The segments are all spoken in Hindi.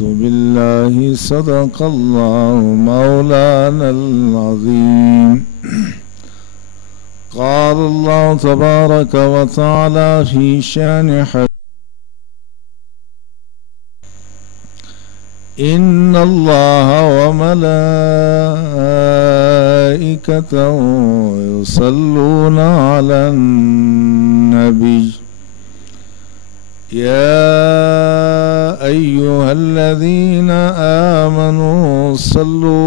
बिल्लाहि सदक़ल्लाहु मौलानल अज़ीम। क़ाल अल्लाहु तबारक व तआला फ़ी शानिहि इन्नल्लाहा व मलाइकतहु युसल्लूना अलन नबी या अय्युहल्लज़ीना आमनू सल्लू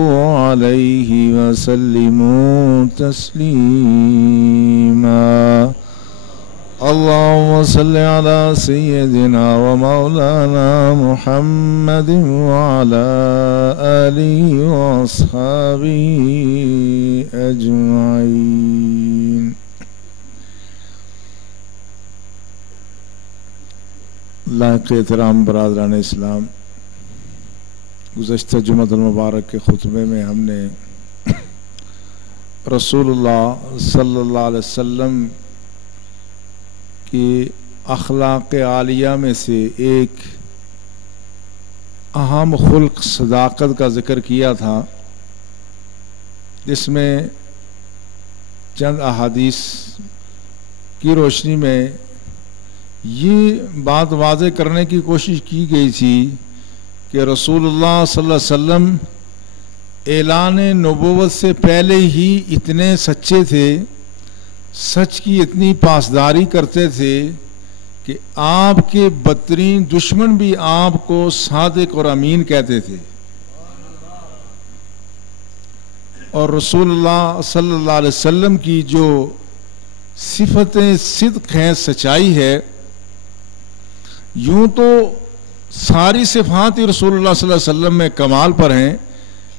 अलैहि व सल्लिमू तस्लीमा। अल्लाहुम्मा सल्लि अला सय्यिदिना व मौलाना मुहम्मदिन व अला आलिहि व अस्हाबिहि अजमाइन। लायक़ एहतराम बरादरान इस्लाम, गुज़श्ता जुम्मतुल मुबारक के खुतबे में हमने रसूलुल्लाह सल्लल्लाहु अलैहि वसल्लम कि अखलाक़ आलिया में से एक अहम खुल्क सदाकत का ज़िक्र किया था, जिसमें चंद अहादीस की रोशनी में ये बात वाज़े करने की कोशिश की गई थी कि रसूलुल्लाह सल्लल्लाहु अलैहि वसल्लम ऐलान नबुव्वत से पहले ही इतने सच्चे थे, सच की इतनी पासदारी करते थे कि आपके बदतरीन दुश्मन भी आपको सादिक और अमीन कहते थे। और रसूलुल्लाह सल्लल्लाहु अलैहि वसल्लम की जो सिफतें सिद्क़ हैं, सच्चाई है, यूं तो सारी सिफात ही रसूलुल्लाह सल्लल्लाहु अलैहि वसल्लम में कमाल पर हैं,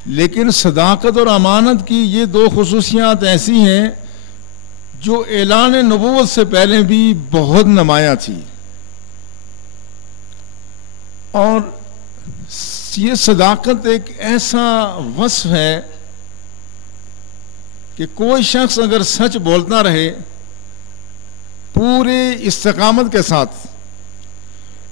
लेकिन सदाकत और अमानत की ये दो खुसूसियात ऐसी हैं जो ऐलान नबुव्वत से पहले भी बहुत नुमायां थी। और ये सदाकत एक ऐसा वस्फ है कि कोई शख्स अगर सच बोलता रहे पूरे इस्तिकामत के साथ,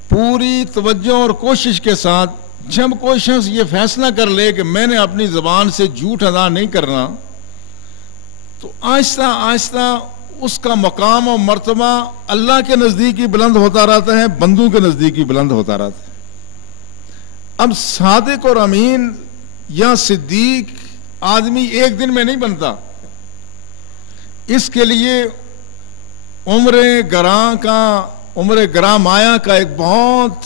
पूरी तवज्जो और कोशिश के साथ, जब कोई शख्स ये फैसला कर ले कि मैंने अपनी ज़बान से झूठ अदा नहीं करना, तो आहिस्ता आहिस्ता उसका मकाम और मर्तबा अल्लाह के नज़दीक ही बुलंद होता रहता है, बंदों के नज़दीक ही बुलंद होता रहता है। अब सादिक और अमीन या सिद्दीक आदमी एक दिन में नहीं बनता। इसके लिए उम्र गरा माया का एक बहुत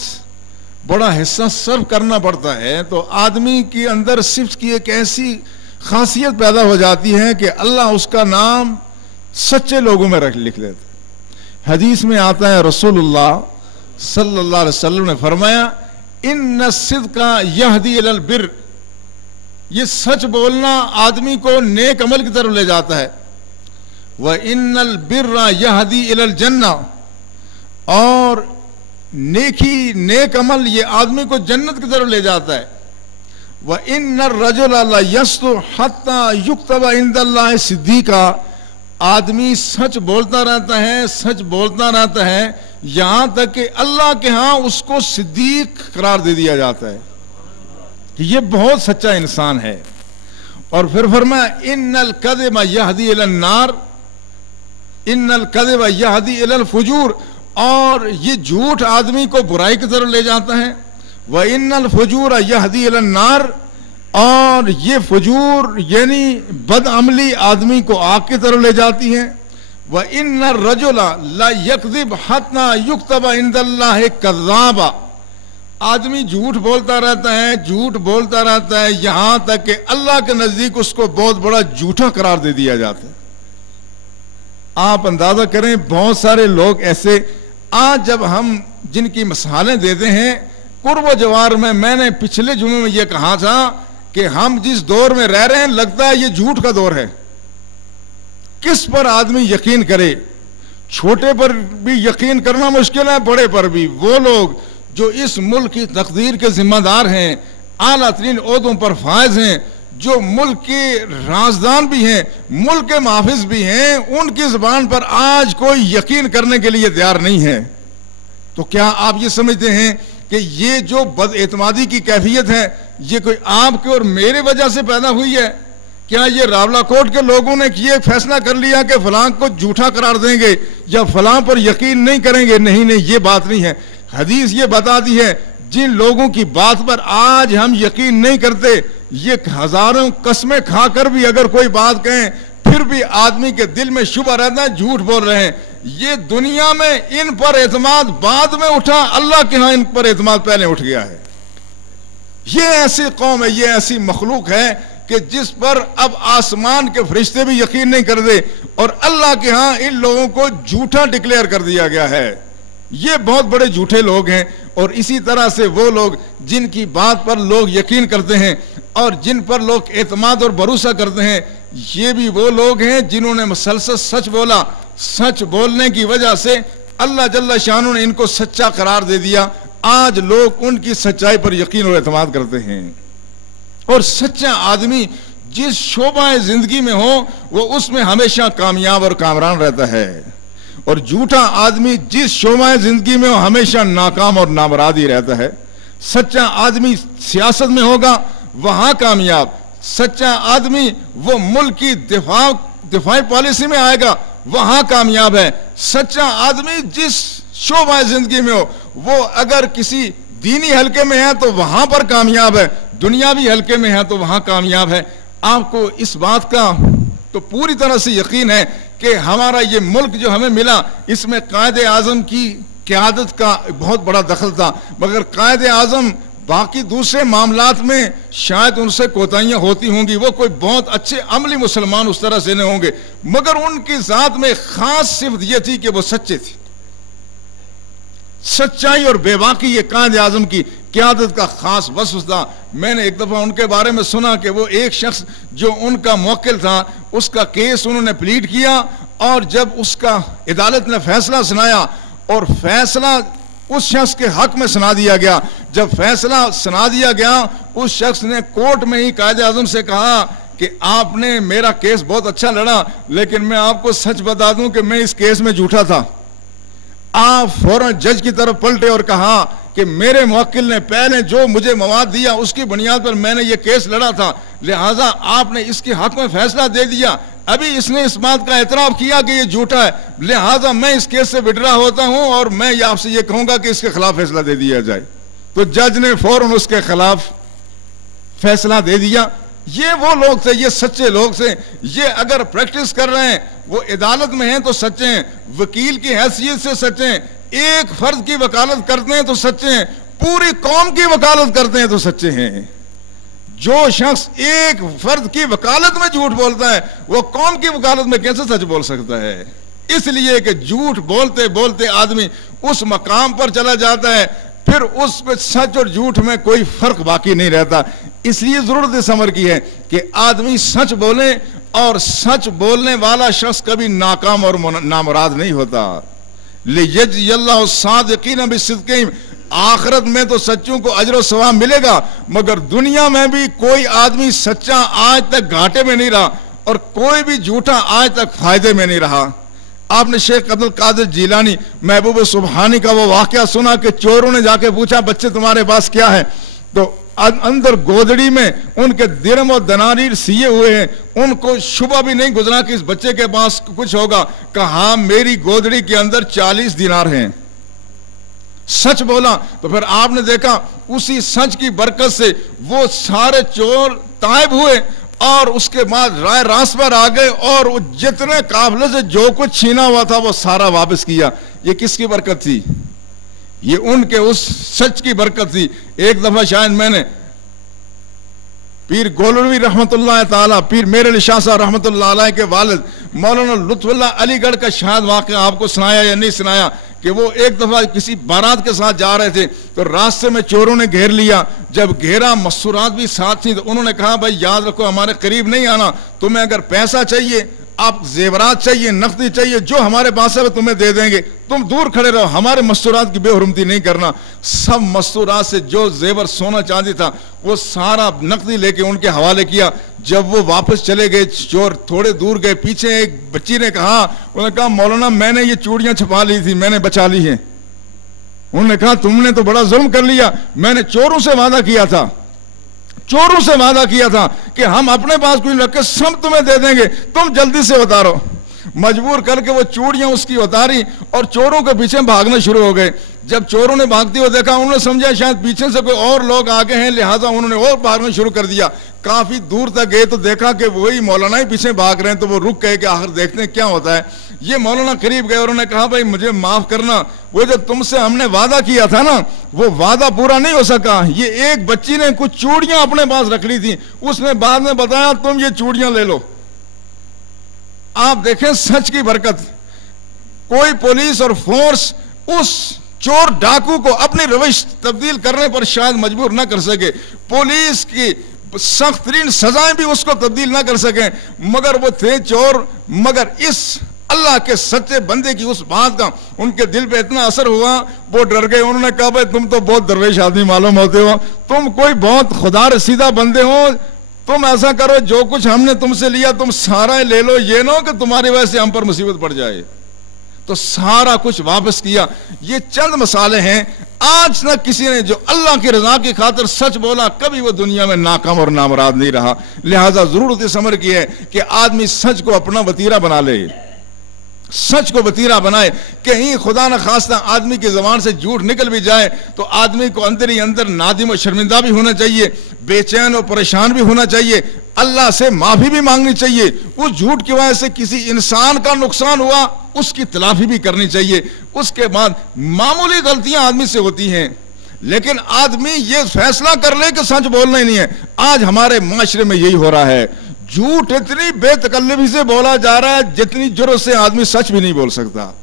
बड़ा हिस्सा सर्व करना पड़ता है। तो आदमी के अंदर सिर्फ की एक ऐसी खासियत पैदा हो जाती है कि अल्लाह उसका नाम सच्चे लोगों में लिख देता है। हदीस में आता है, रसूलुल्लाह सल्लल्लाहु अलैहि वसल्लम ने फरमाया, इन्न सिद्का यहदी इलल बिर, ये सच बोलना आदमी को नेक अमल की तरफ ले जाता है। व इन्नल बिर्रा यहदी इलल जन्ना, और नेक अमल ये आदमी को जन्नत की तरफ ले जाता है। व इन्नर रजुला ला यस्दु हत्ता युक्तबा इंदल्लाह सिद्दीका, आदमी सच बोलता रहता है, सच बोलता रहता है, यहां तक कि अल्लाह के यहां उसको सिद्दीक करार दे दिया जाता है कि ये बहुत सच्चा इंसान है। और फिर फरमाया, इन्नल कज़िबा यहदी इलन नार, इन्नल कज़िबा यहदी इलल फुजूर, और ये झूठ आदमी को बुराई की तरफ ले जाता है। व इन्नल फुजूर यहदी इलन नार, और ये फुजूर यानी बदअमली आदमी को आग की तरफ ले जाती है। व इन्नर रजुला ला यकज़िब हत्ता युक्तबा इंदल्लाह कज़्ज़ाबा, आदमी झूठ बोलता रहता है, झूठ बोलता रहता है, यहां तक कि अल्लाह के नजदीक उसको बहुत बड़ा झूठा करार दे दिया जाता है। आप अंदाजा करें, बहुत सारे लोग ऐसे आज जब हम जिनकी मिसालें देते हैं कुर्ब जवार में, मैंने पिछले जुमे में यह कहा था कि हम जिस दौर में रह रहे हैं लगता है ये झूठ का दौर है। किस पर आदमी यकीन करे? छोटे पर भी यकीन करना मुश्किल है, बड़े पर भी। वो लोग जो इस मुल्क की तकदीर के जिम्मेदार हैं, आला तरीन ओहदों पर फायज हैं, जो मुल्क के राजदान भी हैं, मुल्क के मुहाफिज भी हैं, उनकी जुबान पर आज कोई यकीन करने के लिए तैयार नहीं है। तो क्या आप ये समझते हैं कि ये जो बदएतमादी की कैफियत है ये कोई आपके और मेरे वजह से पैदा हुई है? क्या ये रावलाकोट के लोगों ने ये फैसला कर लिया कि फलां को झूठा करार देंगे या फलां पर यकीन नहीं करेंगे? नहीं नहीं, ये बात नहीं है। हदीस ये बताती है जिन लोगों की बात पर आज हम यकीन नहीं करते, ये हजारों कस्में खाकर भी अगर कोई बात कहें फिर भी आदमी के दिल में शुबा रहता है, झूठ बोल रहे हैं। ये दुनिया में इन पर एतमाद बाद में उठा, अल्लाह के यहां इन पर एतमाद पहले उठ गया है। ये ऐसी कौम है, ये ऐसी मखलूक है कि जिस पर अब आसमान के फरिश्ते भी यकीन नहीं कर दे, और अल्लाह के यहां इन लोगों को झूठा डिक्लेयर कर दिया गया है। ये बहुत बड़े झूठे लोग हैं। और इसी तरह से वो लोग जिनकी बात पर लोग यकीन करते हैं और जिन पर लोग एतमाद और भरोसा करते हैं, ये भी वो लोग हैं जिन्होंने मुसलसल सच बोला। सच बोलने की वजह से अल्लाह जल्ला शानू ने इनको सच्चा करार दे दिया। आज लोग उनकी सच्चाई पर यकीन और एतमाद करते हैं। और सच्चा आदमी जिस शोबा जिंदगी में हो वो उसमें हमेशा कामयाब और कामरान रहता है, और झूठा आदमी जिस शोबा जिंदगी में हो हमेशा नाकाम और नामराद ही रहता है। सच्चा आदमी सियासत में होगा वहां कामयाब, सच्चा आदमी वो मुल्क की दिफाई पॉलिसी में आएगा वहां कामयाब है। सच्चा आदमी जिस शोबा जिंदगी में हो वो अगर किसी दीनी हल्के में है तो वहां पर कामयाब है, दुनियावी हल्के में है तो वहां कामयाब है। आपको इस बात का तो पूरी तरह से यकीन है कि हमारा ये मुल्क जो हमें मिला इसमें कायदे आजम की क़यादत का बहुत बड़ा दखल था, मगर कायदे आजम बाकी दूसरे मामलात में शायद उनसे कोताहियां होती होंगी, वो कोई बहुत अच्छे अमली मुसलमान उस तरह से नहीं होंगे, मगर उनकी जात में खास सिफ्त यह थी कि वो सच्चे थे। सच्चाई और बेबाकी ये कायदे आजम की क़यादत का खास वस्फ था। मैंने एक दफा उनके बारे में सुना कि वो एक शख्स जो उनका मुवक्किल था उसका केस उन्होंने प्लीड किया, और जब उसका अदालत ने फैसला सुनाया और फैसला उस शख्स के हक में सुना दिया गया, जब फैसला सुना दिया गया उस शख्स ने कोर्ट में ही कायदे आजम से कहा कि आपने मेरा केस बहुत अच्छा लड़ा, लेकिन मैं आपको सच बता दूं कि मैं इस केस में झूठा था। आप फौरन जज की तरफ पलटे और कहा कि मेरे मुवक्किल ने पहले जो मुझे मवाद दिया उसकी बुनियाद पर मैंने ये केस लड़ा था, लिहाजा आपने इसके हक में फैसला दे दिया। अभी इसने इस बात का एतराफ किया कि ये झूठा है, लिहाजा मैं इस केस से विड्रा होता हूं और मैं आपसे ये कहूंगा कि इसके खिलाफ फैसला दे दिया जाए। तो जज ने फौरन उसके खिलाफ फैसला दे दिया। ये वो लोग थे, ये सच्चे लोग थे। ये अगर प्रैक्टिस कर रहे हैं, वो अदालत में हैं तो सच्चे हैं, वकील की हैसियत से सच्चे हैं, एक फर्द की वकालत करते हैं तो सच्चे हैं, पूरी कौम की वकालत करते हैं तो सच्चे हैं। जो शख्स एक फर्द की वकालत में झूठ बोलता है वो कौम की वकालत में कैसे सच बोल सकता है? इसलिए कि झूठ बोलते बोलते आदमी उस मकाम पर चला जाता है, फिर उस पे सच और झूठ में कोई फर्क बाकी नहीं रहता। इसलिए जरूरत इस अमर की है कि आदमी सच बोले, और सच बोलने वाला शख्स कभी नाकाम और नामुराद नहीं होता। लियजज़ियल्लाहु सादिकीन बिसिद्क़िहिम, आखिरत में तो सच्चों को अजर और सवाब मिलेगा, मगर दुनिया में भी कोई आदमी सच्चा आज तक घाटे में नहीं रहा और कोई भी झूठा आज तक फायदे में नहीं रहा। आपने शेख अब्दुल कादिर जीलानी महबूब सुबहानी का वो वाकया सुना कि चोरों ने जाके पूछा बच्चे तुम्हारे पास क्या है, तो अंदर गोदड़ी में उनके दिरहम और दनानीर सिए हुए हैं। उनको शुबा भी नहीं गुजरा कि इस बच्चे के पास कुछ होगा। कहा मेरी गोदड़ी के अंदर 40 दिनार हैं। सच बोला तो फिर आपने देखा उसी सच की बरकत से वो सारे चोर तायब हुए, और उसके बाद राय रास पर आ गए और जितने काफिले से जो कुछ छीना हुआ था वो सारा वापस किया। ये किसकी बरकत थी? ये उनके उस सच की बरकत थी। एक दफा शायद मैंने पीर गोलवी रहमतुल्लाह ताला, पीर मेर अली शाह साहब रहमतुल्लाह अलैह के वालिद मौलाना लुत्फुल्लाह अलीगढ़ का शायद वाकया आपको सुनाया या नहीं सुनाया कि वो एक दफा किसी बारात के साथ जा रहे थे तो रास्ते में चोरों ने घेर लिया। जब घेरा मस्तूरात भी साथ थी तो उन्होंने कहा भाई याद रखो हमारे करीब नहीं आना, तुम्हें अगर पैसा चाहिए, आप जेवरात चाहिए, नकदी चाहिए, जो हमारे पास है तुम्हें दे देंगे, तुम दूर खड़े रहो, हमारे मस्तूरात की बेहुरमती नहीं करना। सब मस्तूरात से जो जेवर सोना चांदी था वो सारा नकदी लेके उनके हवाले किया। जब वो वापस चले गए, चोर थोड़े दूर गए, पीछे एक बच्ची ने कहा, उन्होंने कहा मौलाना मैंने ये चूड़ियां छुपा ली थी, मैंने बचा ली हैं। उन्होंने कहा तुमने तो बड़ा जुल्म कर लिया, मैंने चोरों से वादा किया था, चोरों से वादा किया था कि हम अपने पास कुछ रख के सब तुम्हें दे देंगे, तुम जल्दी से उतारो। मजबूर करके वो चूड़ियां उसकी उतारी और चोरों के पीछे भागना शुरू हो गए। जब चोरों ने भागते हुए देखा, उन्होंने समझा शायद पीछे से कोई और लोग आगे हैं, लिहाजा उन्होंने और भागना शुरू कर दिया। काफी दूर तक गए तो देखा कि वही मौलाना ही पीछे भाग रहे हैं, तो वो रुक गए कि आखिर देखते हैं क्या होता है। ये मौलाना करीब गए और उन्होंने कहा भाई मुझे माफ करना, वो जो तुमसे हमने वादा किया था ना, वो वादा पूरा नहीं हो सका। ये एक बच्ची ने कुछ चूड़ियां अपने पास रख ली थी, उसने बाद में बताया तुम ये चूड़ियां ले लो। आप देखें सच की बरकत। कोई पुलिस और फोर्स उस चोर डाकू को अपनी रविश तब्दील करने पर शायद मजबूर ना कर सके, पुलिस की सख्त तरीन सजाएं भी उसको तब्दील ना कर सके, मगर वो थे चोर। मगर इस अल्लाह के सच्चे बंदे की उस बात का उनके दिल पे इतना असर हुआ, वो डर गए। उन्होंने कहा भाई तुम तो बहुत दरवेश आदमी मालूम होते हो, तुम कोई बहुत खुदा रसीदा बंदे हो, तुम ऐसा करो जो कुछ हमने तुमसे लिया तुम सारा ले लो, ये ना हो कि तुम्हारी वजह से हम पर मुसीबत पड़ जाए। तो सारा कुछ वापस किया। ये चंद मसाले हैं। आज तक किसी ने जो अल्लाह की रजा की खातिर सच बोला, कभी वो दुनिया में नाकाम और नामराद नहीं रहा। लिहाजा जरूरत इस अमर की है कि आदमी सच को अपना वतीरा बना ले, सच को वतीरा बनाए। कहीं खुदा न खास्ता आदमी की जबान से झूठ निकल भी जाए तो आदमी को अंदर ही अंदर नादिम और शर्मिंदा भी होना चाहिए, बेचैन और परेशान भी होना चाहिए, अल्लाह से माफी भी मांगनी चाहिए। उस झूठ की वजह से किसी इंसान का नुकसान हुआ, उसकी तलाफी भी करनी चाहिए। उसके बाद मामूली गलतियां आदमी से होती हैं, लेकिन आदमी ये फैसला कर ले कि सच बोलना ही नहीं है। आज हमारे माशरे में यही हो रहा है, झूठ इतनी बेतकल्लुफी से बोला जा रहा है जितनी जुर्रत से आदमी सच भी नहीं बोल सकता।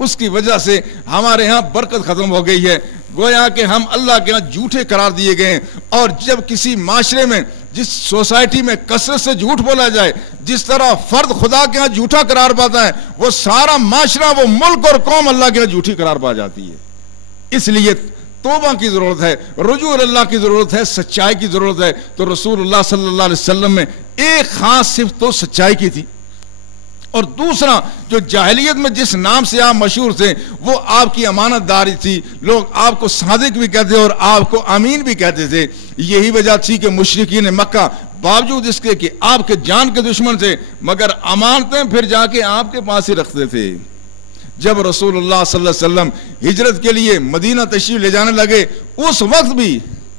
उसकी वजह से हमारे यहाँ बरकत खत्म हो गई है, गोया कि हम अल्लाह के यहाँ झूठे करार दिए गए। और जब किसी माशरे में, जिस सोसाइटी में कसरत से झूठ बोला जाए, जिस तरह फर्द खुदा के यहाँ झूठा करार पाता है, वो सारा माशरा, वो मुल्क और कौम अल्लाह के यहाँ झूठी करार पा जाती है। इसलिए तौबा की जरूरत है, रुजू अल्लाह की जरूरत है, सच्चाई की जरूरत है। तो रसूलुल्लाह सल्लल्लाहु अलैहि वसल्लम में एक खास सिफ्त तो सच्चाई की थी, और दूसरा जो जाहिलियत में जिस नाम से आप मशहूर थे वो आपकी अमानतदारी थी। लोग आपको सादिक भी कहते और आपको अमीन भी कहते थे। यही वजह थी कि मुशरिकीन मक्का बावजूद इसके कि आपके जान के दुश्मन थे, मगर अमानतें फिर जाके आपके पास ही रखते थे। जब रसूलुल्लाह सल्लल्लाहु अलैहि वसल्लम हिजरत के लिए मदीना तशरीफ ले जाने लगे, उस वक्त भी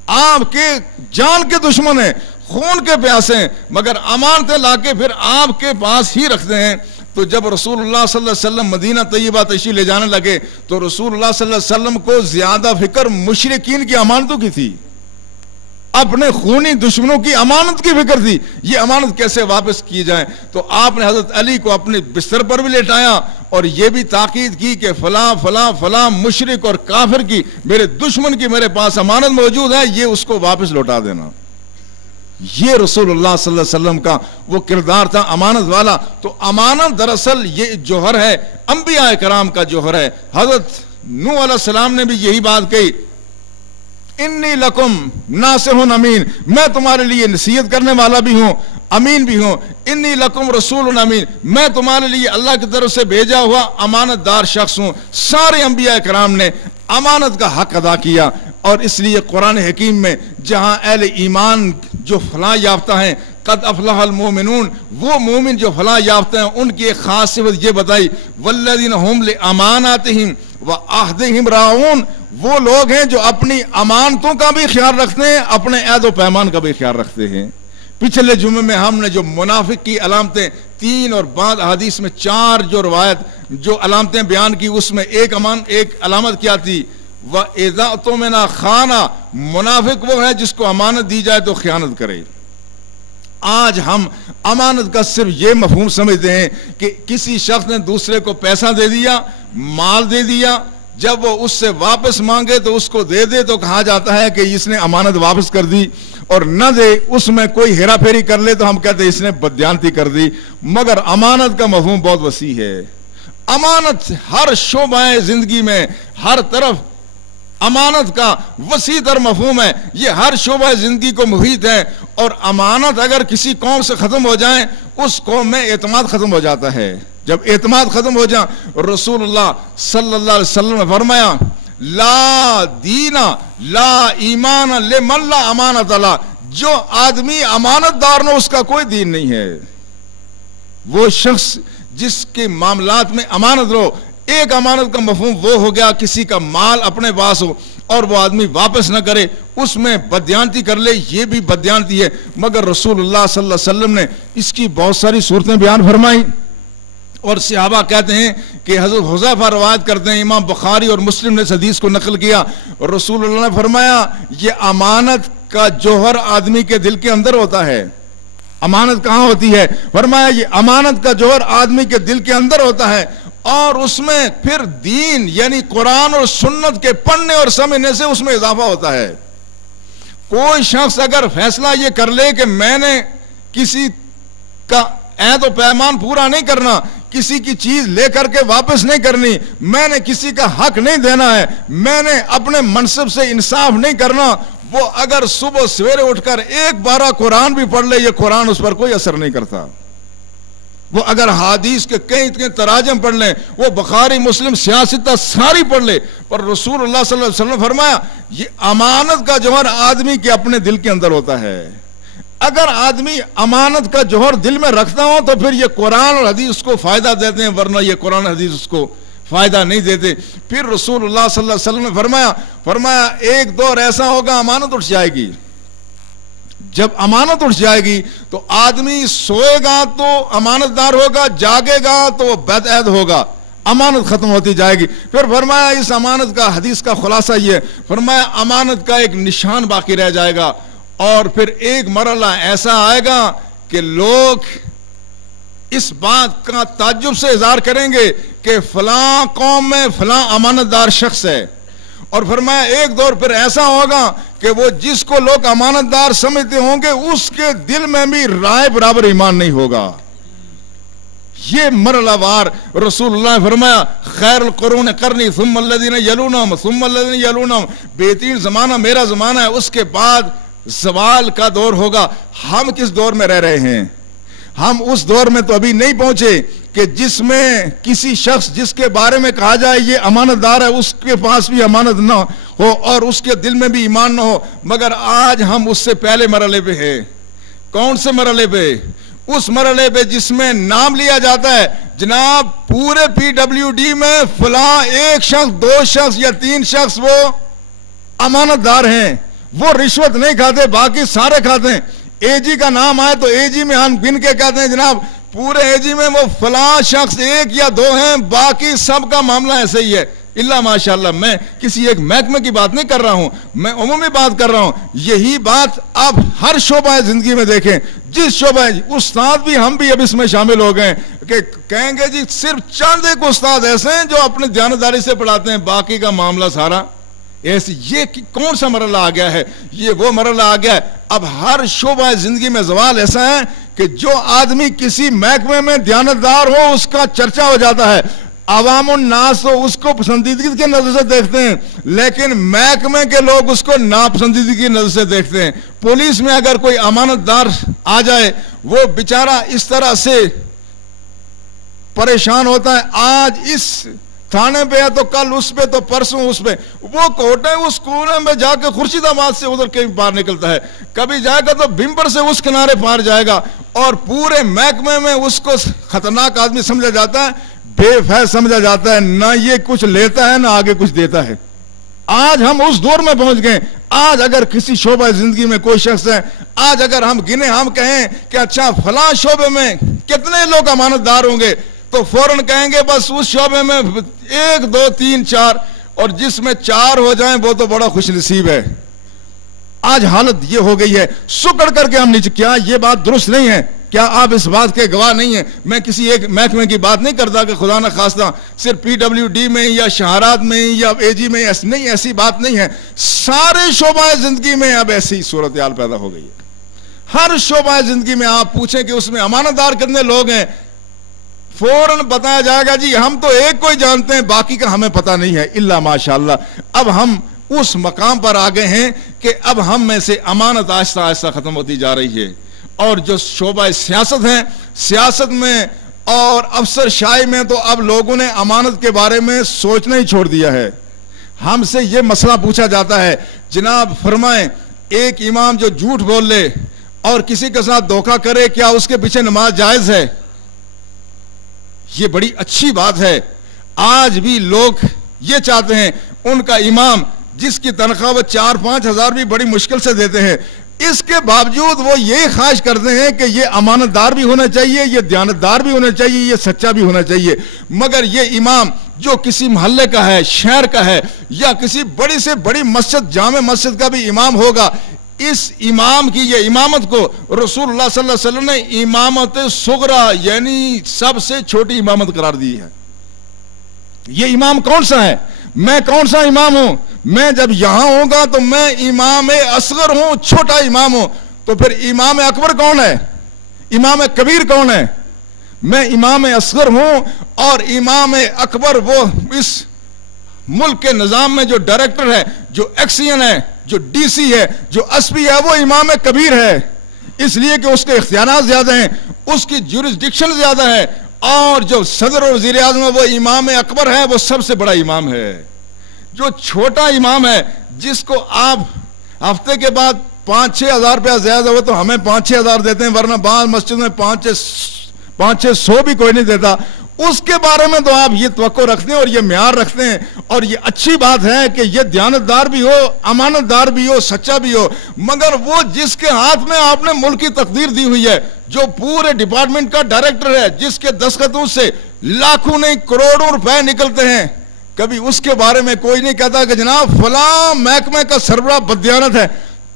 आपके जान के दुश्मन है, खून के प्यासे हैं, मगर अमानतें लाके फिर आपके पास ही रखते हैं। तो जब रसूलुल्लाह सल्लल्लाहु अलैहि वसल्लम मदीना तैयबा तशरीफ ले जाने लगे तो रसूलुल्लाह सल्लल्लाहु अलैहि वसल्लम को ज्यादा फिक्र मुशरिकीन की अमानतों की थी, अपने खूनी दुश्मनों की अमानत की फिक्र थी। ये अमानत कैसे वापस की जाए। तो आपने हजरत अली को अपने बिस्तर पर भी लेटाया और यह भी ताकीद की कि फला फला फला मुशरिक और काफिर की, मेरे दुश्मन की मेरे पास अमानत मौजूद है, ये उसको वापस लौटा देना। ये रसूलुल्लाह सल्लल्लाहु अलैहि वसल्लम का वो किरदार था, अमानत वाला। तो अमानत दरअसल ये जोहर है, अंबिया कराम का जोहर है। हजरत नूह अलैहिस्सलाम ने भी यही बात कही, इन्नी लकुम नासिहुन अमीन, मैं तुम्हारे लिए नसीहत करने वाला भी हूं, अमीन भी हूं। इन्नी लकुम रसूलुन अमीन, मैं तुम्हारे लिए अल्लाह की तरफ से भेजा हुआ अमानतदार शख्स हूं। सारे अंबिया कराम ने अमानत का हक अदा किया, और इसलिए कुरान हकीम में जहां अहले ईमान जो फलाह याफ्ता हैं, कद अफलहल मोमिनून, वो मोमिन जो फलाह याफ्ता हैं, उनकी एक खास सिफत ये बताई, वल्लज़ीना हुम लिअमानातिहिम व अहदिहिम राऊन, वो लोग हैं जो अपनी अमानतों का भी ख्याल रखते हैं, अपने अहद व पैमान का भी ख्याल रखते हैं। पिछले जुम्मे में हमने जो मुनाफिक की अलामतें 3 और बाद हदीस में 4 जो रवायत जो अलामतें बयान की, उसमें एक अलामत क्या थी, वह इज़ा तुमिना खाना, मुनाफिक वो है जिसको अमानत दी जाए तो खयानत करे। आज हम अमानत का सिर्फ ये मफहूम समझते हैं कि किसी शख्स ने दूसरे को पैसा दे दिया, माल दे दिया, जब वो उससे वापस मांगे तो उसको दे दे तो कहा जाता है कि इसने अमानत वापस कर दी, और न दे उसमें कोई हेरा फेरी कर ले तो हम कहते हैं इसने बदयांती कर दी। मगर अमानत का मफहूम बहुत वसी है। अमानत हर शोबाए जिंदगी में, हर तरफ अमानत का वसी तर मफहूम है, ये हर शोबा जिंदगी को मुहित है। और अमानत अगर किसी कौम से खत्म हो जाए, उस कौम में एतमाद खत्म हो जाता है। जब एतमाद खत्म हो जाए, रसूलुल्लाह सल्लल्लाहु अलैहि वसल्लम ने फरमाया, ला दीना ला ईमान लिमन ला अमानत अला, जो आदमी अमानतदार न उसका कोई दीन नहीं है। वो शख्स जिसके मामलात में अमानत रहो, एक अमानत का मफहूम वो हो गया किसी का माल अपने पास हो और वो आदमी वापस ना करे, उसमें बदयांती कर ले, ये भी बदयांती है। मगर रसूलुल्लाह सल्लल्लाहु अलैहि वसल्लम ने इसकी बहुत सारी सूरतें बयान फरमाई और सहाबा कहते हैं कि हज़रत हुज़ैफा रवायत करते हैं, इमाम बुखारी और मुस्लिम ने इस हदीस को नकल किया, और रसूलुल्लाह ने फरमाया ये अमानत का जौहर आदमी के दिल के अंदर होता है। अमानत कहाँ होती है? फरमाया ये अमानत का जौहर आदमी के दिल के अंदर होता है, और उसमें फिर दीन यानी कुरान और सुन्नत के पढ़ने और समझने से उसमें इजाफा होता है। कोई शख्स अगर फैसला ये कर ले कि मैंने किसी का ऐद और पैमान पूरा नहीं करना, किसी की चीज लेकर के वापस नहीं करनी, मैंने किसी का हक नहीं देना है, मैंने अपने मनसब से इंसाफ नहीं करना, वो अगर सुबह सवेरे उठकर एक बार कुरान भी पढ़ ले, ये कुरान उस पर कोई असर नहीं करता। वो अगर हादीस के कई तराजम पढ़ ले, वो बुखारी मुस्लिम सियासत सारी पढ़ ले, पर रसूलुल्लाह सल्लल्लाहु अलैहि वसल्लम फरमाया ये अमानत का जौहर आदमी के अपने दिल के अंदर होता है। अगर आदमी अमानत का जौहर दिल में रखता हो तो फिर ये कुरान और हदीस उसको फायदा देते हैं, वरना ये कुरान हदीस उसको फायदा नहीं देते। फिर रसूलुल्लाह सल्लल्लाहु अलैहि वसल्लम ने फरमाया एक दौर ऐसा होगा अमानत उठ जाएगी। जब अमानत उठ जाएगी तो आदमी सोएगा तो अमानतदार होगा, जागेगा तो बदअहद होगा, अमानत खत्म होती जाएगी। फिर फरमाया इस अमानत का हदीस का खुलासा ये, फरमाया अमानत का एक निशान बाकी रह जाएगा, और फिर एक मरहला ऐसा आएगा कि लोग इस बात का ताज्जुब से इज़हार करेंगे कि फलां कौम में फलां अमानतदार शख्स है, और फरमाया एक दौर फिर ऐसा होगा कि वो जिसको लोग अमानतदार समझते होंगे उसके दिल में भी राय बराबर ईमान नहीं होगा। ये मरहलावार रसूलुल्लाह ने फरमाया खैरुल कुरून करनी सुम्मा अल्लज़ीना यलूनहुम सुम्मा अल्लज़ीना यलूनहुम, बेहतरीन जमाना मेरा जमाना है, उसके बाद ज़वाल का दौर होगा। हम किस दौर में रह रहे हैं? हम उस दौर में तो अभी नहीं पहुंचे कि जिसमें किसी शख्स जिसके बारे में कहा जाए ये अमानतदार है, उसके पास भी अमानत ना हो और उसके दिल में भी ईमान ना हो। मगर आज हम उससे पहले मरहले पे हैं। कौन से मरहले पे? उस मरहले पे जिसमें नाम लिया जाता है जनाब पूरे PWD में फलां एक शख्स, दो शख्स या तीन शख्स वो अमानतदार हैं, वो रिश्वत नहीं खाते, बाकी सारे खाते हैं। एजी का नाम आए तो एजी में हम गिन के कहते हैं जनाब पूरे एजी में वो फलां शख्स एक या दो हैं, बाकी सब का मामला ऐसे ही है। इल्ला माशाअल्लाह, मैं किसी एक महकमे की बात नहीं कर रहा हूं, मैं उमूमी बात कर रहा हूं। यही बात आप हर शोबा जिंदगी में देखें, जिस शोबा, उस्ताद भी हम भी अब इसमें शामिल हो गए कि कहेंगे जी सिर्फ चंद एक उस्ताद ऐसे हैं जो अपने ध्यानदारी से पढ़ाते हैं, बाकी का मामला सारा ऐसे। ये कौन सा मरहला आ गया है? ये वो मरहला आ गया है। अब हर शोबा जिंदगी में ज़वाल ऐसा है कि जो आदमी किसी महकमे में ध्यानदार हो उसका चर्चा हो जाता है, अवामुन नास तो उसको पसंदीदगी की नजर से देखते हैं, लेकिन महकमे के लोग उसको नापसंदीदगी की नजर से देखते हैं। पुलिस में अगर कोई अमानतदार आ जाए वो बेचारा इस तरह से परेशान होता है, आज इस थाने पे है तो कल उस पे तो परसों उस पे, वो कोर्ट है उस कोने में जाकर खुर्शीदाबाद से उधर कहीं पार निकलता है, कभी जाएगा तो भिम्बर से उस किनारे पार जाएगा, और पूरे महकमे में उसको खतरनाक आदमी समझा जाता है, बेफैज समझा जाता है, ना ये कुछ लेता है ना आगे कुछ देता है। आज हम उस दौर में पहुंच गए। आज अगर किसी शोबा जिंदगी में कोई शख्स है, आज अगर हम गिने, हम कहें कि अच्छा फलां शोबे में कितने लोग अमानतदार होंगे, तो फौरन कहेंगे बस उस शोबे में 1 2 3 4, और जिसमें 4 हो जाएं वो तो बड़ा खुशनसीब है। आज हालत ये हो गई है, सुकड़ करके हम नीचे। क्या ये बात दुरुस्त नहीं है? क्या आप इस बात के गवाह नहीं है? मैं किसी एक महकमे की बात नहीं करता कि खुदा न खास्ता सिर्फ PWD में या शहरात में या AG में, नहीं, ऐसी बात नहीं है। सारे शोबाए जिंदगी में अब ऐसी सूरत हाल पैदा हो गई है। हर शोबाए जिंदगी में आप पूछें कि उसमें अमानतदार कितने लोग हैं, फौरन बताया जाएगा जी हम तो एक को ही जानते हैं, बाकी का हमें पता नहीं है। इल्ला माशाअल्लाह अब हम उस मकाम पर आ गए हैं कि अब हम में से अमानत आहिस्ता आहिस्ता खत्म होती जा रही है। और जो शोबा सियासत है, सियासत में और अफसर शाही में तो अब लोगों ने अमानत के बारे में सोचना ही छोड़ दिया है। हमसे ये मसला पूछा जाता है, जनाब फरमाएं एक इमाम जो झूठ बोल ले और किसी के साथ धोखा करे, क्या उसके पीछे नमाज जायज है? ये बड़ी अच्छी बात है। आज भी लोग ये चाहते हैं उनका इमाम जिसकी तनख्वाह वो 4-5 हज़ार भी बड़ी मुश्किल से देते हैं, इसके बावजूद वो ये ख्वाहिश करते हैं कि ये अमानतदार भी होना चाहिए, ये दयानतदार भी होना चाहिए, ये सच्चा भी होना चाहिए। मगर ये इमाम जो किसी मोहल्ले का है, शहर का है, या किसी बड़ी से बड़ी मस्जिद, जामे मस्जिद का भी इमाम होगा, इस इमाम की ये इमामत को रसूलुल्लाह सल्लल्लाहु अलैहि वसल्लम ने इमामत सुगरा यानी सबसे छोटी इमामत करार दी है। ये इमाम कौन सा है? मैं कौन सा इमाम हूं? मैं जब यहां होगा तो मैं इमाम असगर हूं, छोटा इमाम हूं। तो फिर इमाम अकबर कौन है? इमाम कबीर कौन है? मैं इमाम असगर हूं और इमाम अकबर वो इस मुल्क के निजाम में जो डायरेक्टर है, जो एक्सियन है, जो डीसी है, जो एसपी है, वो इमाम कबीर है। इसलिए कि उसके इख्तियारात ज्यादा हैं, उसकी जुरिस्डिक्शन ज्यादा है, और जो सदर और वजीर आज़म है वो इमाम अकबर है, वो सबसे बड़ा इमाम है। जो छोटा इमाम है जिसको आप हफ्ते के बाद 5-6 हज़ार रुपया ज्यादा हो तो हमें 5-6 हज़ार देते हैं, वरना बाद मस्जिद में 500-600 भी कोई नहीं देता, उसके बारे में तो आप ये तवक्को रखते हैं और ये म्यार रखते हैं। और ये अच्छी बात है कि ये दयानतदार भी हो, अमानतदार भी हो, सच्चा भी हो। मगर वो जिसके हाथ में आपने मुल्क की तकदीर दी हुई है, जो पूरे डिपार्टमेंट का डायरेक्टर है, जिसके दस्तखतों से लाखों नहीं करोड़ों रुपए निकलते हैं, कभी उसके बारे में कोई नहीं कहता कि जनाब फला महकमे का सरबराह बददियानत है,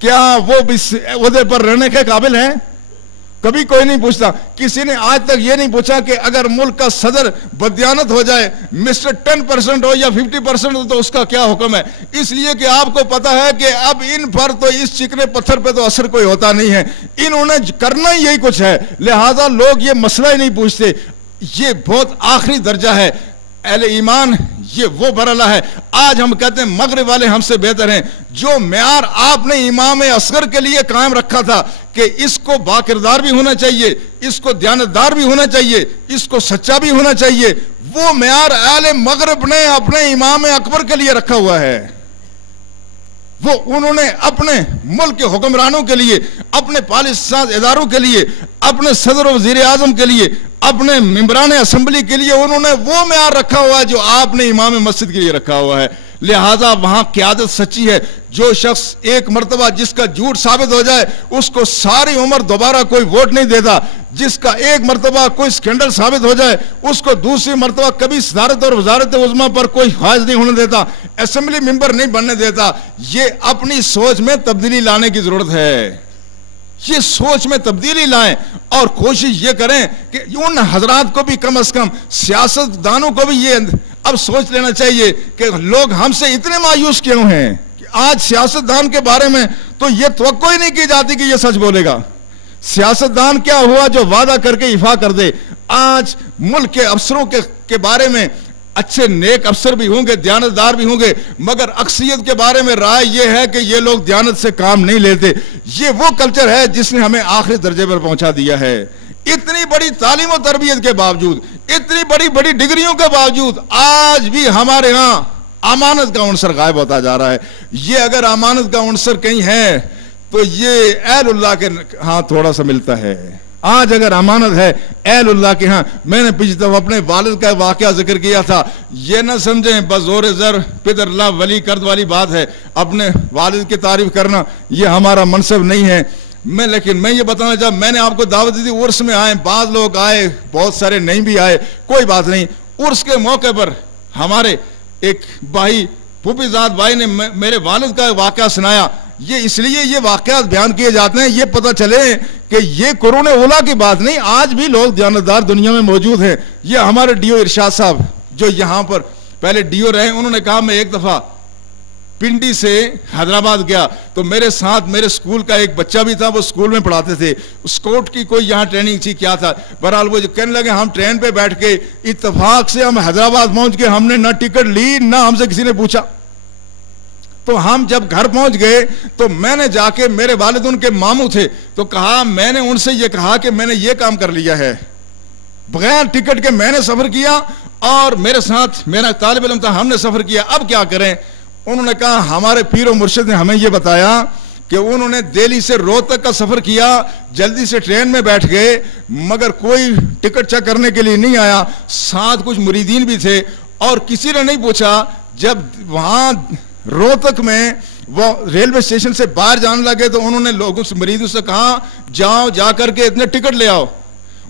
क्या वो भी ओहदे पर रहने के काबिल है? कभी कोई नहीं पूछता। किसी ने आज तक ये नहीं पूछा कि अगर मुल्क का सदर बददियानत हो जाए, मिस्टर 10% हो या 50% हो, तो उसका क्या हुक्म है? इसलिए कि आपको पता है कि अब इन पर तो इस चिकने पत्थर पे तो असर कोई होता नहीं है, इन्होंने करना ही यही कुछ है, लिहाजा लोग ये मसला ही नहीं पूछते। ये बहुत आखिरी दर्जा है। अहले ईमान ये वो बरला है। आज हम कहते हैं मगरिब वाले हमसे बेहतर हैं। जो म्यार आपने इमाम असगर के लिए कायम रखा था कि इसको बाकिरदार भी होना चाहिए, इसको दयानतदार भी होना चाहिए, इसको सच्चा भी होना चाहिए, वो म्यार अहले मगरिब ने अपने इमाम अकबर के लिए रखा हुआ है। वो उन्होंने अपने मुल्क के हुक्मरानों के लिए, अपने पालिसाज इदारों के लिए, अपने सदर वजीर आजम के लिए, अपने मेंबरान असम्बली के लिए उन्होंने वो म्यार रखा हुआ है जो आपने इमाम मस्जिद के लिए रखा हुआ है। लिहाजा वहां क़यादत सच्ची है। जो शख्स एक मरतबा जिसका झूठ साबित हो जाए उसको सारी उम्र दोबारा कोई वोट नहीं देता, जिसका एक मरतबा कोई स्कैंडल साबित हो जाए उसको दूसरी मरतबा कभी सदारत और वजारत उज़्मा पर कोई ख्वाहिश नहीं होने देता, असेंबली मेंबर नहीं बनने देता। ये अपनी सोच में तब्दीली लाने की जरूरत है। ये सोच में तब्दीली लाएं और कोशिश ये करें कि उन हजरात को भी कम से कम, सियासतदानों को भी ये अब सोच लेना चाहिए कि लोग हमसे इतने मायूस क्यों हैं कि आज सियासतदान के बारे में तो ये तवक्को ही नहीं की जाती कि ये सच बोलेगा। सियासतदान क्या हुआ जो वादा करके इफा कर दे। आज मुल्क के अफसरों के बारे में अच्छे नेक अफसर भी होंगे, दयानतदार भी होंगे, मगर अक्सरियत के बारे में राय यह है कि ये लोग दयानत से काम नहीं लेते। ये वो कल्चर है जिसने हमें आखिरी दर्जे पर पहुंचा दिया है। इतनी बड़ी तालीम और तरबियत के बावजूद, इतनी बड़ी बड़ी डिग्रियों के बावजूद आज भी हमारे यहाँ अमानत का उनसर गायब होता जा रहा है। ये अगर अमानत का उनसर कहीं है तो ये अहलुल्लाह के हाँ थोड़ा सा मिलता है। आज अगर अमानत है अहलुल्लाह के यहाँ, मैंने पिछली दफा अपने वालिद का वाकया जिक्र किया था, ये ना समझें बस जोर ज़र पिदरल्ला वली कर्द वाली बात है। अपने वालिद की तारीफ करना ये हमारा मनसब नहीं है। लेकिन मैं ये बताना चाह, मैंने आपको दावत दी थी, उर्स में आए, बाद लोग आए, बहुत सारे नहीं भी आए, कोई बात नहीं। उर्स के मौके पर हमारे एक भाई फूफीजाद भाई ने मेरे वालिद का वाकया सुनाया। ये इसलिए ये वाकयात बयान किए जाते हैं, ये पता चले कि ये कुरून उला की बात नहीं, आज भी लोग दयानतदार दुनिया में मौजूद हैं। ये हमारे डीओ इरशाद साहब जो यहाँ पर पहले डीओ रहे, उन्होंने कहा मैं एक दफा पिंडी से हैदराबाद गया तो मेरे साथ मेरे स्कूल का एक बच्चा भी था, वो स्कूल में पढ़ाते थे, स्काउट की कोई यहाँ ट्रेनिंग थी क्या था, बहरहाल वो जो कहने लगे हम ट्रेन पे बैठ के इत्तेफाक से हम हैदराबाद पहुंच गए, हमने ना टिकट ली ना हमसे किसी ने पूछा। तो हम जब घर पहुंच गए तो मैंने जाके, मेरे वालिद उनके मामू थे, तो कहा, मैंने उनसे ये कहा कि मैंने ये काम कर लिया है, बगैर टिकट के मैंने सफर किया और मेरे साथ मेरा तालिब इल्म था, हमने सफर किया, अब क्या करें। उन्होंने कहा हमारे पीर और मुर्शिद ने हमें यह बताया कि उन्होंने दिल्ली से रोहतक का सफर किया, जल्दी से ट्रेन में बैठ गए, मगर कोई टिकट चेक करने के लिए नहीं आया, साथ कुछ मुरीदीन भी थे और किसी ने नहीं पूछा। जब वहां रोहतक में वो रेलवे स्टेशन से बाहर जाने लगे तो उन्होंने लोगों से, मरीजों से कहा जाओ जाकर के इतने टिकट ले आओ।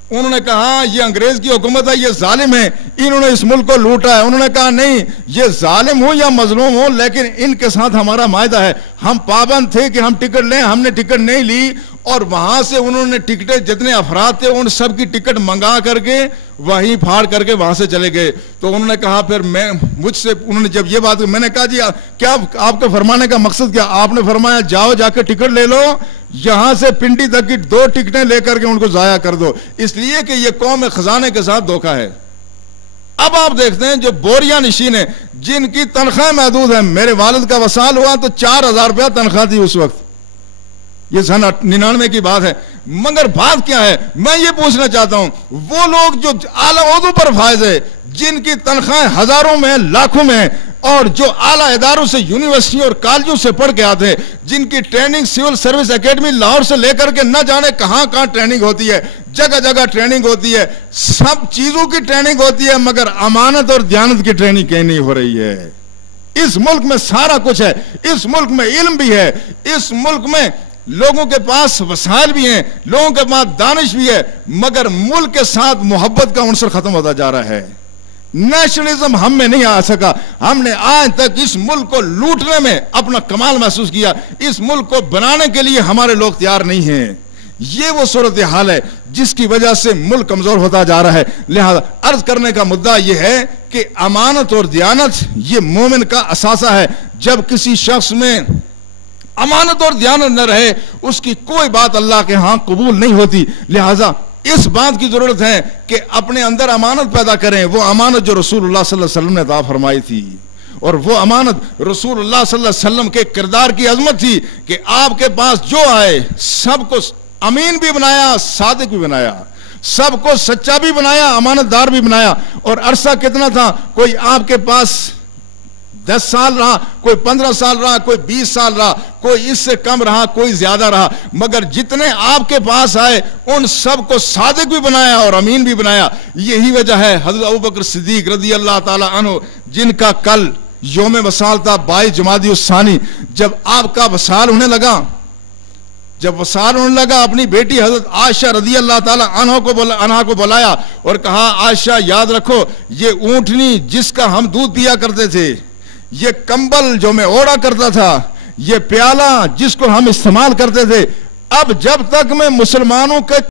उन्होंने कहा ये अंग्रेज की हुकूमत है, ये जालिम है, इन्होंने इस मुल्क को लूटा है। उन्होंने कहा नहीं, ये जालिम हो या मजलूम हो, लेकिन इनके साथ हमारा मायदा है, हम पाबंद थे कि हम टिकट लें, हमने टिकट नहीं ली। और वहां से उन्होंने टिकटें, जितने अफराद थे उन सब की टिकट मंगा करके वहीं फाड़ करके वहां से चले गए। तो उन्होंने कहा, फिर मैं मुझसे उन्होंने जब ये बात, मैंने कहा जी क्या आपके फरमाने का मकसद क्या? आपने फरमाया जाओ जाकर टिकट ले लो, यहां से पिंडी तक की 2 टिकटें लेकर के उनको जाया कर दो, इसलिए कि ये कौम खजाने के साथ धोखा है। अब आप देखते हैं जो बोरिया नशीन है, जिनकी तनख्वाह महदूद है। मेरे वालिद का वसाल हुआ तो 4000 रुपया तनख्वाह थी उस वक्त, ये सन 99 की बात है। मगर बात क्या है, मैं ये पूछना चाहता हूं, वो लोग जो आला ओहदों पर फायज है, जिनकी तनख्वाहें हजारों में लाखों में, और जो आला इदारों से, यूनिवर्सिटी और कॉलेजों से पढ़ के आते हैं, जिनकी training civil service academy Lahore से लेकर के न जाने कहां कहां ट्रेनिंग होती है, जगह जगह ट्रेनिंग होती है, सब चीजों की ट्रेनिंग होती है, मगर अमानत और दयानत की ट्रेनिंग कहीं नहीं हो रही है। इस मुल्क में सारा कुछ है, इस मुल्क में इल्म भी है, इस मुल्क में लोगों के पास वसाइल भी हैं, लोगों के पास दानिश भी है, मगर मुल्क के साथ मोहब्बत का उनसर खत्म होता जा रहा है। नेशनलिज्म हम में नहीं आ सका। हमने आज तक इस मुल्क को लूटने में अपना कमाल महसूस किया, इस मुल्क को बनाने के लिए हमारे लोग तैयार नहीं हैं। ये वो सूरत हाल है जिसकी वजह से मुल्क कमजोर होता जा रहा है। लिहाजा अर्ज करने का मुद्दा यह है कि अमानत और दयानत ये मोमिन का असासा है। जब किसी शख्स में अमानत और दयानत न रहे, उसकी कोई बात अल्लाह के यहां कबूल नहीं होती। लिहाजा इस बात की जरूरत है कि अपने अंदर अमानत पैदा करें, वो अमानत जो रसूलुल्लाह सल्लल्लाहु अलैहि वसल्लम ने अता फरमाई थी, और वो अमानत रसूलुल्लाह सल्लल्लाहु अलैहि वसल्लम के किरदार की अजमत थी कि आपके पास जो आए सबको अमीन भी बनाया, सादिक भी बनाया, सबको सच्चा भी बनाया, अमानतदार भी बनाया। और अरसा कितना था, कोई आपके पास 10 साल रहा, कोई 15 साल रहा, कोई 20 साल रहा, कोई इससे कम रहा, कोई ज्यादा रहा, मगर जितने आपके पास आए उन सबको सादिक भी बनाया और अमीन भी बनाया। यही वजह है हज़रत अबू बकर सिद्दीक रज़ी अल्लाह ताला अन्हु, जिनका कल यौम वसाल था 22 जमादी उस्सानी, जब आपका वसाल होने लगा, जब वसाल होने लगा, अपनी बेटी हजरत आयशा रज़ी अल्लाह ताला अन्हा को बुलाया और कहा, आयशा याद रखो, ये ऊंटनी जिसका हम दूध पिया करते थे, ये कंबल जो मैं ओढ़ा करता था, ये प्याला जिसको हम इस्तेमाल करते थे, अब जब तक मैं मुसलमानों के